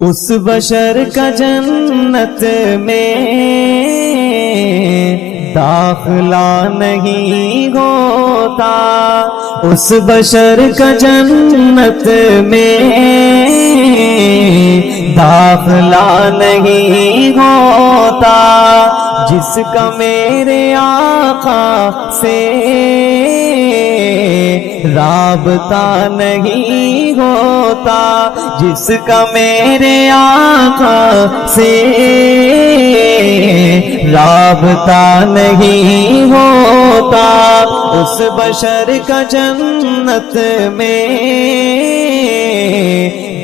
اس بشر کا جنت میں داخلہ نہیں ہوتا، اس بشر کا جنت میں داخلہ نہیں ہوتا، جس کا میرے آقا سے رابطہ نہیں ہوتا، جس کا میرے آقا سے رابطہ نہیں ہوتا، اس بشر کا جنت میں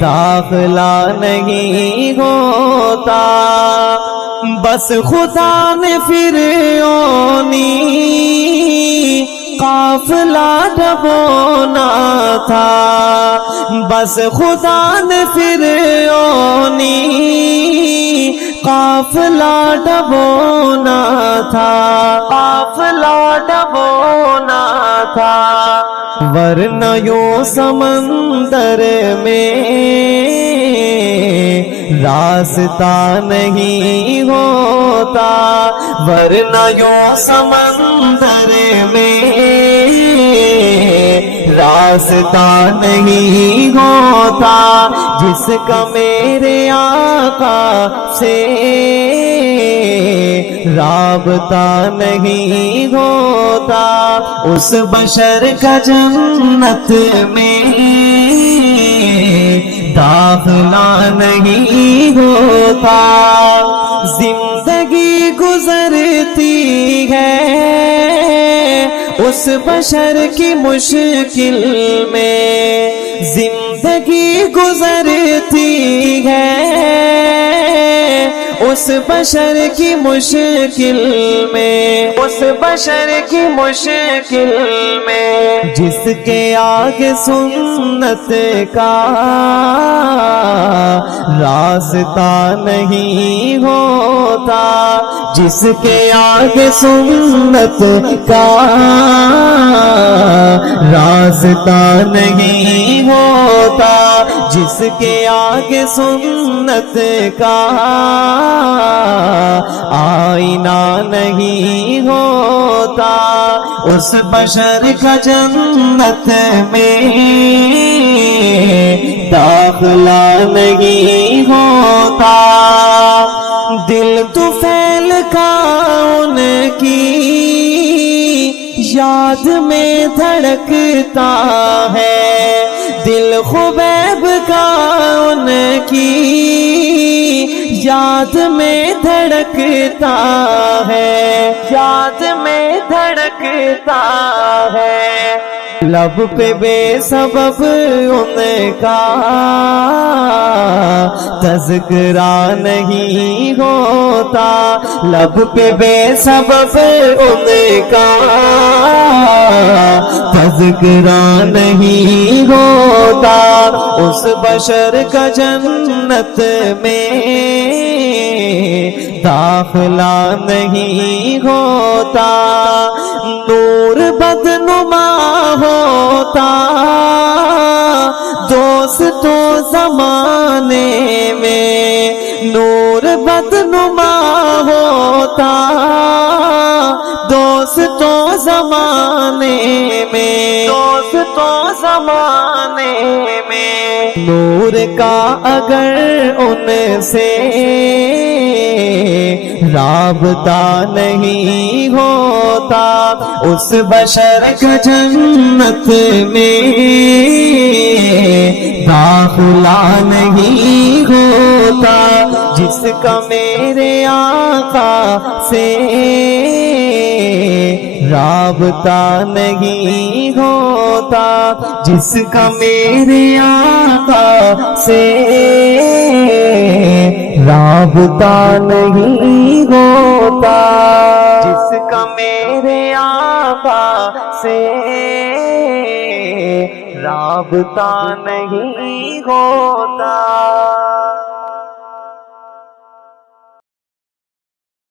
داخلہ نہیں ہوتا۔ بس خدا نے فرعونی قافلہ ڈبونا تھا، بس خدا نے فرعونی قافلہ ڈبونا تھا، قافلہ ڈبونا تھا، ورنہ یوں سمندر میں راستہ نہیں ہوتا، ورنہ یوں سمندر میں راستہ نہیں ہوتا، جس کا میرے آقا سے رابطہ نہیں ہوتا، اس بشر کا جنت میں داخلہ نہیں ہوتا۔ زندگی گزرتی ہے اس بشر کی مشکل میں، زندگی گزرتی ہے اس بشر کی مشکل میں، اس بشر کی مشکل میں، جس کے آگے سنت کا راستہ نہیں ہوتا، جس کے آگے سنت کا راستہ نہیں ہوتا، جس کے آگے سنت کا آئینہ نہیں ہوتا، اس بشر کا جنت میں داخلہ نہیں ہوتا۔ دل تو پھیل کا ان کی یاد میں دھڑکتا ہے، دل خبیب کا ان کی یاد میں دھڑکتا ہے، یاد میں دھڑکتا ہے، لب پہ بے سبب ان کا تذکرہ نہیں ہوتا، لب پہ بے سبب ان کا تذکرہ نہیں ہوتا، اس بشر کا جنت میں داخلہ نہیں ہوتا۔ نور بدنما ہوتا دوستو زمانے میں، نور بدنما ہوتا دوستو زمانے میں، دوستو زمانے میں، نور کا اگر ان سے رابطہ نہیں ہوتا، اس بشر کا جنت میں داخلہ نہیں ہوتا، جس کا میرے آقا سے رابطہ نہیں ہوتا، جس کا میرے آقا سے رابطہ نہیں ہوتا، جس کا میرے آقا سے رابطہ نہیں ہوتا۔